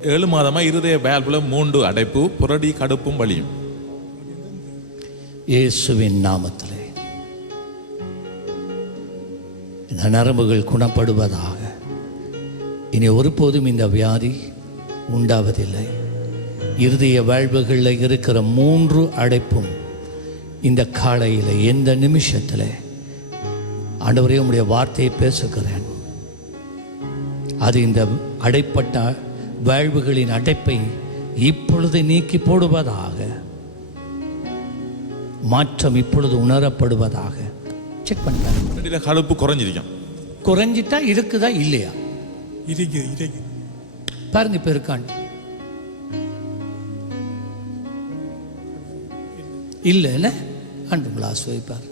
ஏழு மாதமா இருதய வேல்புல மூண்டு அடைப்பு புரடி கடுப்பும் வலியும். இயேசுவின் நாமத்திலே. இந்த நரம்புகள் குணப்படுவதாக. இனி ஒருபோதும் இந்த வியாதி உண்டாவதில்லை. இருதய வாழ்வுகளில் இருக்கிற மூன்று அடைப்பும் இந்த காலையில் எந்த நிமிஷத்தில். ஆண்டவரே உடைய வார்த்தையை பேசுகிறேன். அது இந்த அடைப்பட்ட வாழ்வுகளின் அடைப்பை இப்பொழுது நீக்கி போடுவதாக மாற்றம் இப்பொழுது உணரப்படுவதாக. செக் பண்ணுங்க கடுப்பு குறைஞ்சிருக்கும். குறைஞ்சிட்டா இருக்குதா இல்லையா? இருக்குது இருக்குது பாருங்க இப்ப இருக்கான். இல்லைல்ல அண்டு கிளாஸ் வைப்பார்